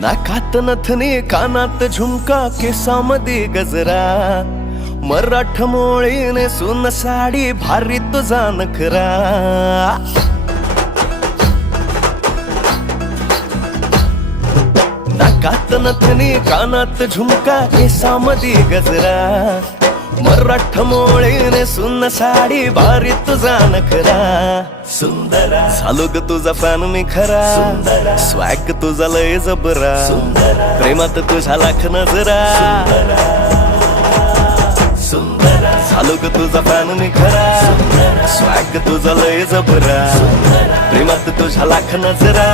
नाकात नथनी कानात झुमका केसामध्ये गजरा मराठ मोळीने सुन साडी भारी तुझा नखरा नाकात नथनी कानात झुमका केसामध्ये गजरा मराठ मोळीने सुन साडी भारी तुझा नखरा सुंदरा झालो ग तुझा फॅन मी खरा स्वॅग तुझा लय जबरा प्रेमात तुझ्या लाख नजरा सुंदरा झालो ग तुझा फॅन मी खरा स्वॅग तुझा लय जबरा प्रेमात तुझ्या लाख नजरा